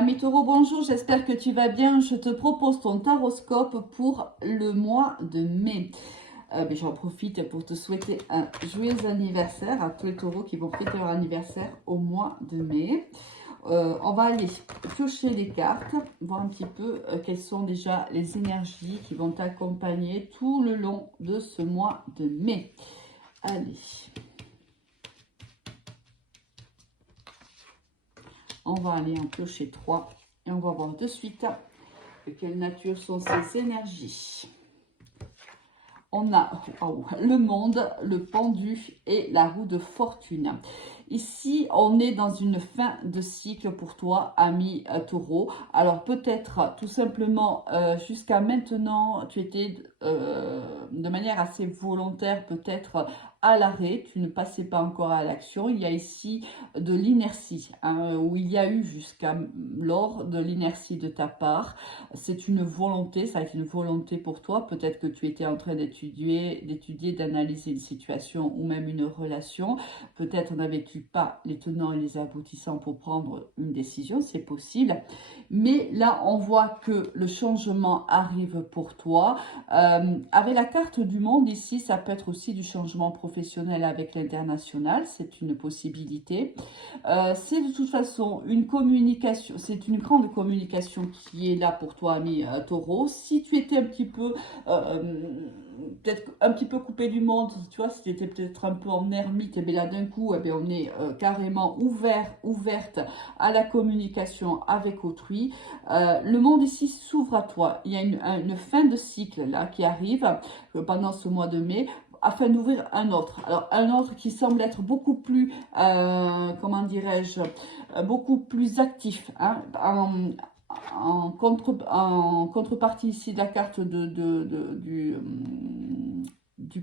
Ami Taureau, bonjour, j'espère que tu vas bien. Je te propose ton taroscope pour le mois de mai. J'en profite pour te souhaiter un joyeux anniversaire à tous les taureaux qui vont fêter leur anniversaire au mois de mai. On va aller piocher les cartes, voir un petit peu quelles sont déjà les énergies qui vont t'accompagner tout le long de ce mois de mai. Allez. On va aller en piocher 3 et on va voir de suite de quelle nature sont ces énergies. On a le monde, le pendu et la roue de fortune. Ici, on est dans une fin de cycle pour toi, ami taureau. Alors peut-être tout simplement, jusqu'à maintenant, tu étais de manière assez volontaire peut-être à l'arrêt, tu ne passais pas encore à l'action. Il y a ici de l'inertie, hein, où il y a eu jusqu'à lors de l'inertie de ta part. C'est une volonté, ça a été une volonté pour toi. Peut-être que tu étais en train d'étudier, d'analyser une situation ou même une relation. Peut-être n'avais-tu pas les tenants et les aboutissants pour prendre une décision, c'est possible. Mais là, on voit que le changement arrive pour toi. Avec la carte du monde ici, ça peut être aussi du changement professionnel avec l'international, c'est une possibilité. C'est de toute façon une communication, c'est une grande communication qui est là pour toi, ami taureau. Si tu étais un petit peu, peut-être un petit peu coupé du monde, tu vois, si tu étais peut-être un peu en ermite, et bien là d'un coup, eh bien, on est carrément ouverte à la communication avec autrui. Le monde ici s'ouvre à toi. Il y a une fin de cycle là qui arrive pendant ce mois de mai, afin d'ouvrir un autre. Alors, un autre qui semble être beaucoup plus, comment dirais-je, beaucoup plus actif, hein, en contrepartie ici de la carte du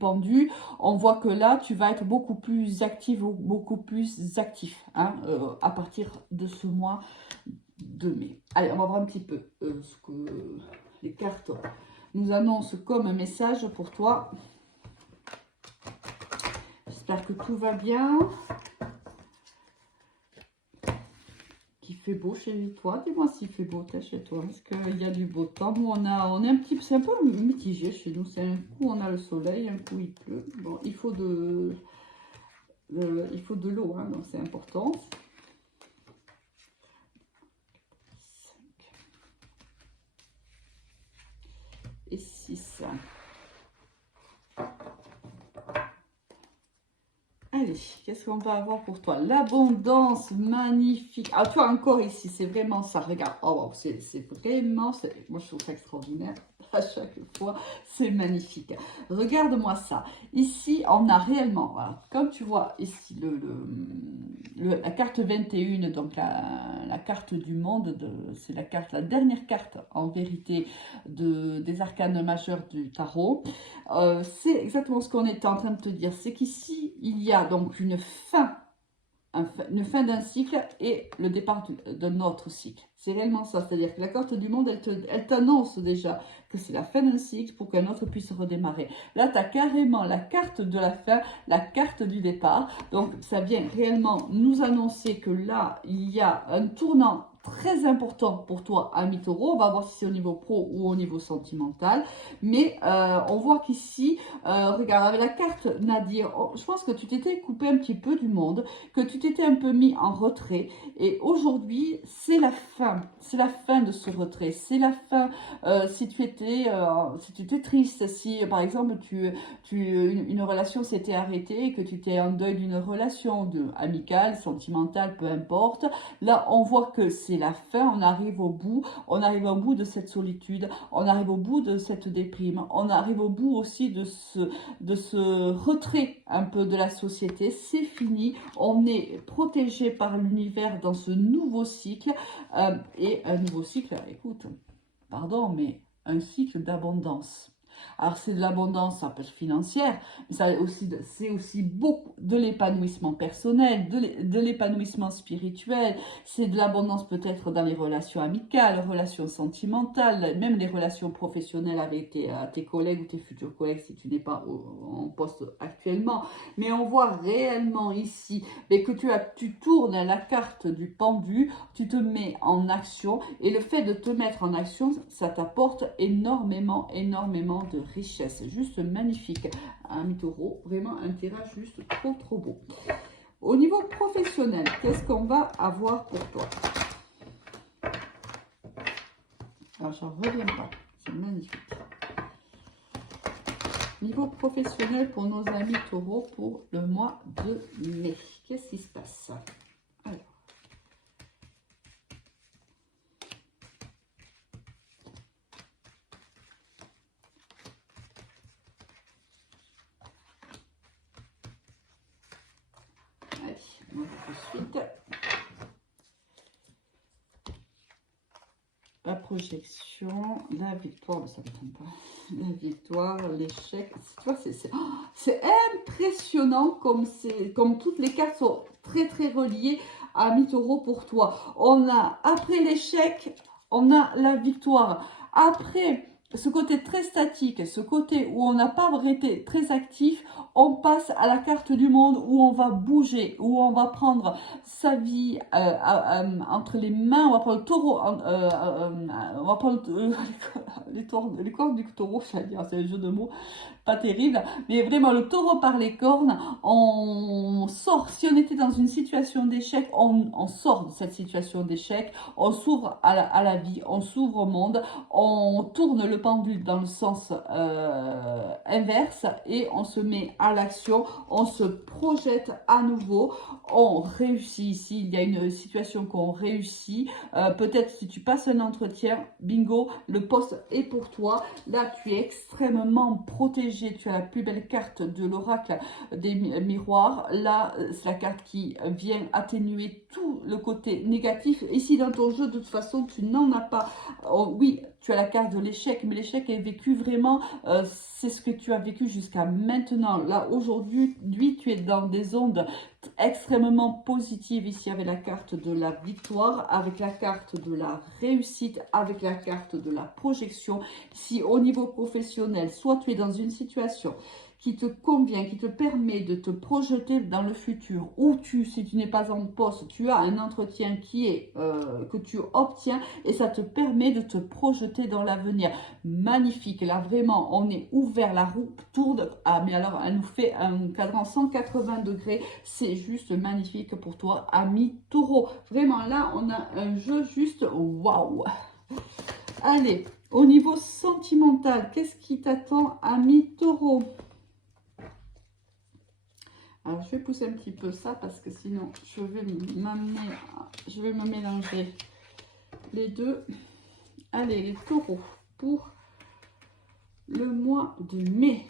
pendu, on voit que là, tu vas être beaucoup plus active, beaucoup plus actif, hein, à partir de ce mois de mai. Allez, on va voir un petit peu ce que les cartes nous annoncent comme message pour toi. J'espère que tout va bien. Qu'il fait beau chez toi. Dis-moi s'il fait beau chez toi. Est-ce qu'il y a du beau temps? Nous, on est un petit peu, c'est un peu mitigé chez nous. C'est un coup on a le soleil, un coup il pleut. Bon, il faut de l'eau, hein, donc c'est important. 5 et 6. Allez, qu'est-ce qu'on va avoir pour toi? L'abondance magnifique. Ah, tu vois, encore ici, c'est vraiment ça. Regarde, oh, c'est vraiment, moi je trouve ça extraordinaire. À chaque fois, c'est magnifique. Regarde-moi ça. Ici, on a réellement, voilà, comme tu vois ici, la carte 21, donc la carte du monde, c'est la dernière carte en vérité des arcanes majeurs du tarot. C'est exactement ce qu'on était en train de te dire. C'est qu'ici, il y a donc une fin d'un cycle et le départ d'un autre cycle. C'est réellement ça. C'est-à-dire que la carte du monde, elle t'annonce déjà que c'est la fin d'un cycle pour qu'un autre puisse redémarrer. Là, tu as carrément la carte de la fin, la carte du départ. Donc, ça vient réellement nous annoncer que là, il y a un tournant très important pour toi, ami taureau. On va voir si c'est au niveau pro ou au niveau sentimental. Mais on voit qu'ici, regarde, avec la carte Nadir, je pense que tu t'étais coupé un petit peu du monde, que tu t'étais un peu mis en retrait. Et aujourd'hui, c'est la fin de ce retrait. C'est la fin si tu étais triste, si par exemple une relation s'était arrêtée et que tu t'es en deuil d'une relation amicale, sentimentale, peu importe. Là, on voit que c'est la fin, on arrive au bout de cette solitude, on arrive au bout de cette déprime, on arrive au bout aussi de ce retrait un peu de la société. C'est fini, on est protégé par l'univers dans ce nouveau cycle, et un nouveau cycle, écoute, pardon, mais un cycle d'abondance. Alors, c'est de l'abondance, ça peut être financière, mais c'est aussi beaucoup de l'épanouissement personnel, de l'épanouissement spirituel. C'est de l'abondance peut-être dans les relations amicales, relations sentimentales, même les relations professionnelles avec tes collègues ou tes futurs collègues si tu n'es pas en poste actuellement. Mais on voit réellement ici mais que tu tournes la carte du pendu, tu te mets en action et le fait de te mettre en action, ça t'apporte énormément de richesse. Juste magnifique. Un taureau, vraiment un tirage juste trop beau. Au niveau professionnel, qu'est-ce qu'on va avoir pour toi? Alors, j'en reviens pas. C'est magnifique. Niveau professionnel pour nos amis taureaux pour le mois de mai. Qu'est-ce qui se passe? Alors. Allez, on va tout de suite. La projection, la victoire, ça ne m'étonne pas. La victoire, l'échec. Tu vois, c'est impressionnant comme toutes les cartes sont très reliées à mi-taureau pour toi. On a, après l'échec, on a la victoire. Après ce côté très statique, ce côté où on n'a pas été très actif, on passe à la carte du monde où on va bouger, où on va prendre sa vie entre les mains, on va prendre le taureau, on va prendre les cornes du taureau, c'est un jeu de mots pas terrible, mais vraiment le taureau par les cornes, on sort, si on était dans une situation d'échec, on sort de cette situation d'échec, on s'ouvre à la vie, on s'ouvre au monde, on tourne le pendule dans le sens inverse et on se met à l'action, on se projette à nouveau, on réussit ici, il y a une situation qu'on réussit, peut-être si tu passes un entretien, bingo, le poste est pour toi, là tu es extrêmement protégé, tu as la plus belle carte de l'oracle des miroirs, là c'est la carte qui vient atténuer tout le côté négatif, ici dans ton jeu de toute façon tu n'en as pas, oh, oui tu as la carte de l'échec, mais l'échec est vécu vraiment, c'est ce que tu as vécu jusqu'à maintenant, là aujourd'hui tu es dans des ondes extrêmement positive ici avec la carte de la victoire, avec la carte de la réussite, avec la carte de la projection. Si au niveau professionnel, soit tu es dans une situation qui te convient, qui te permet de te projeter dans le futur, ou si tu n'es pas en poste, tu as un entretien qui est que tu obtiens et ça te permet de te projeter dans l'avenir. Magnifique, là vraiment on est ouvert, la roue tourne, ah mais alors elle nous fait un cadran 180 degrés, c'est juste magnifique pour toi ami taureau. Vraiment là on a un jeu juste waouh. Allez, au niveau sentimental, qu'est-ce qui t'attend ami taureau? Alors, je vais pousser un petit peu ça parce que sinon, je vais me mélanger les deux. Allez, les taureaux pour le mois de mai.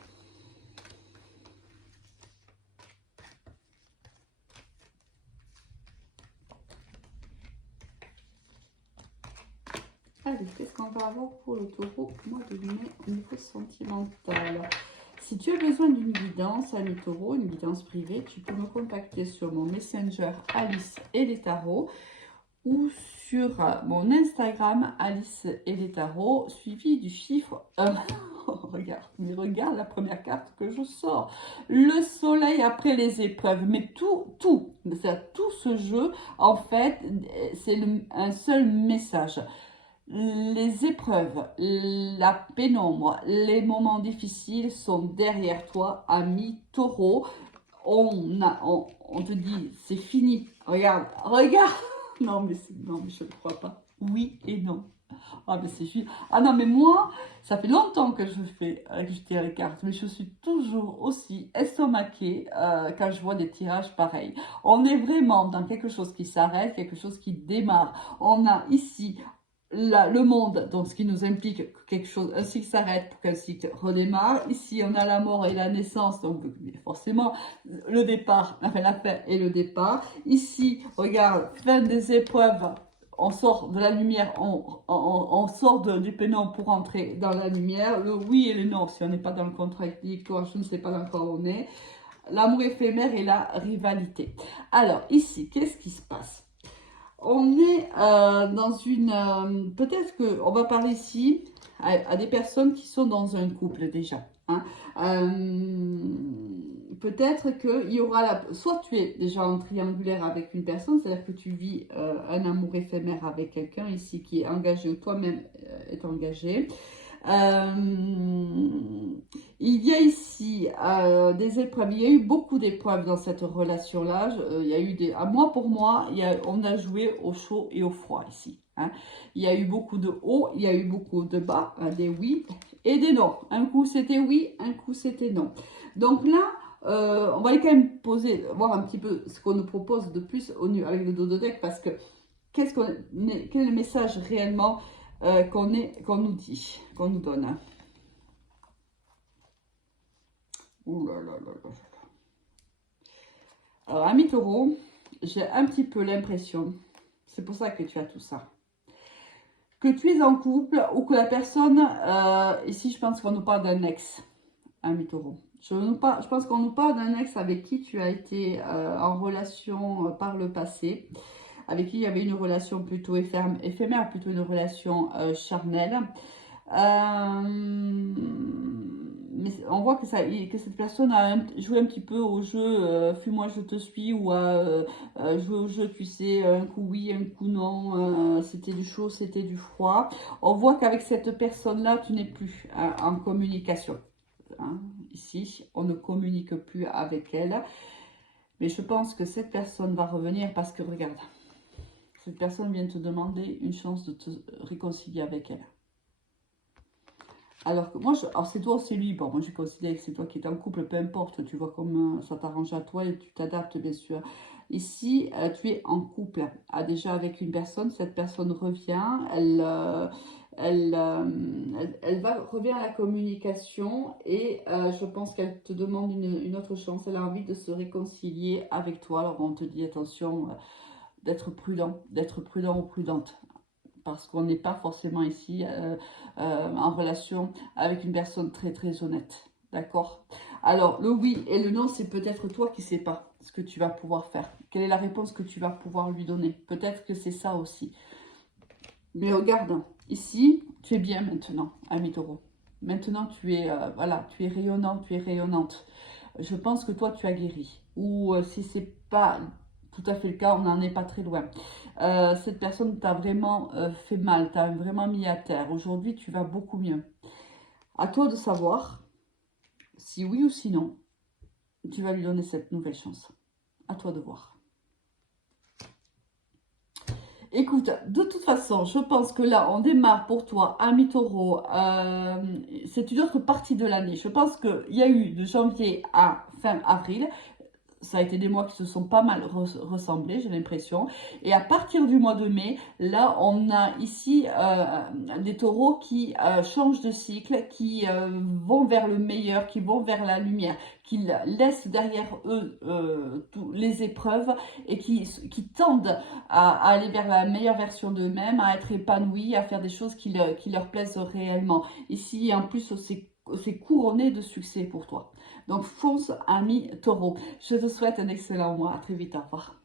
Allez, qu'est-ce qu'on va avoir pour le taureau au mois de mai au niveau sentimental? Si tu as besoin d'une guidance, ami taureau, une guidance privée, tu peux me contacter sur mon Messenger Alice et les tarots ou sur mon Instagram Alice et les tarots, suivi du chiffre 1. Regarde la première carte que je sors. Le soleil après les épreuves. Mais tout ce jeu, en fait, c'est un seul message. Les épreuves, la pénombre, les moments difficiles sont derrière toi, ami taureau. On te dit, c'est fini. Regarde. Non, mais je ne crois pas. Oui et non. Ah, mais c'est juste. Ah non, mais moi, ça fait longtemps que je tire les cartes, mais je suis toujours aussi estomaquée quand je vois des tirages pareils. On est vraiment dans quelque chose qui s'arrête, quelque chose qui démarre. On a ici le monde, donc ce qui nous implique quelque chose, un cycle s'arrête pour qu'un cycle redémarre. Ici, on a la mort et la naissance, donc forcément le départ, enfin la fin et le départ. Ici, regarde, fin des épreuves. on sort de la lumière, on sort du pénombre pour entrer dans la lumière. Le oui et le non, si on n'est pas dans le contradictoire, je ne sais pas dans quoi on est. L'amour éphémère et la rivalité. Alors, ici, qu'est-ce qui se passe? On est dans une... peut-être qu'on va parler ici à des personnes qui sont dans un couple déjà. Hein. Peut-être qu'il y aura... soit tu es déjà en triangulaire avec une personne, c'est-à-dire que tu vis un amour éphémère avec quelqu'un ici qui est engagé ou toi-même est engagé. Il y a ici des épreuves, il y a eu beaucoup d'épreuves dans cette relation-là. Il y a eu des, pour moi, on a joué au chaud et au froid ici. Hein. Il y a eu beaucoup de hauts, il y a eu beaucoup de bas, hein, des oui et des non. Un coup c'était oui, un coup c'était non. Donc là, on va aller quand même voir un petit peu ce qu'on nous propose de plus avec le dos de deck parce que quel est le message réellement qu'on nous dit, qu'on nous donne. Ouh là là là là. Alors, ami taureau, j'ai un petit peu l'impression, c'est pour ça que tu as tout ça, que tu es en couple ou que la personne, ici je pense qu'on nous parle d'un ex, ami taureau. Je pense qu'on nous parle d'un ex avec qui tu as été en relation par le passé, avec qui il y avait une relation plutôt éphémère, plutôt une relation charnelle. Mais on voit que cette personne a joué un petit peu au jeu fuis-moi je te suis ou à jouer au jeu, tu sais, un coup oui, un coup non, c'était du chaud, c'était du froid. On voit qu'avec cette personne-là, tu n'es plus en communication. Hein. Ici, on ne communique plus avec elle. Mais je pense que cette personne va revenir parce que, regarde, cette personne vient te demander une chance de te réconcilier avec elle. Alors que moi, alors c'est toi ou c'est lui. Bon, moi je considère que c'est toi qui es en couple, peu importe. Tu vois comme ça t'arrange à toi et tu t'adaptes bien sûr. Ici, tu es en couple déjà avec une personne. Cette personne revient, elle revient à la communication et je pense qu'elle te demande une autre chance. Elle a envie de se réconcilier avec toi. Alors on te dit attention d'être prudent ou prudente. Parce qu'on n'est pas forcément ici en relation avec une personne très très honnête. D'accord? Alors, le oui et le non, c'est peut-être toi qui ne sais pas ce que tu vas pouvoir faire. Quelle est la réponse que tu vas pouvoir lui donner? Peut-être que c'est ça aussi. Mais regarde, ici, tu es bien maintenant, ami taureau. Maintenant, tu es, voilà, tu es rayonnant, tu es rayonnante. Je pense que toi, tu as guéri. Ou si ce n'est pas tout à fait le cas, on n'en est pas très loin. Cette personne t'a vraiment fait mal, t'a vraiment mis à terre. Aujourd'hui, tu vas beaucoup mieux. À toi de savoir si oui ou si non, tu vas lui donner cette nouvelle chance. À toi de voir. Écoute, de toute façon, je pense que là, on démarre pour toi, ami taureau. C'est une autre partie de l'année. Je pense qu'il y a eu de janvier à fin avril. Ça a été des mois qui se sont pas mal ressemblés, j'ai l'impression. Et à partir du mois de mai, là, on a ici des taureaux qui changent de cycle, qui vont vers le meilleur, qui vont vers la lumière, qui laissent derrière eux les épreuves et qui tendent à aller vers la meilleure version d'eux-mêmes, à être épanouis, à faire des choses qui leur plaisent réellement. Ici, en plus, c'est couronné de succès pour toi. Donc, fonce, ami taureau. Je te souhaite un excellent mois. À très vite. Au revoir.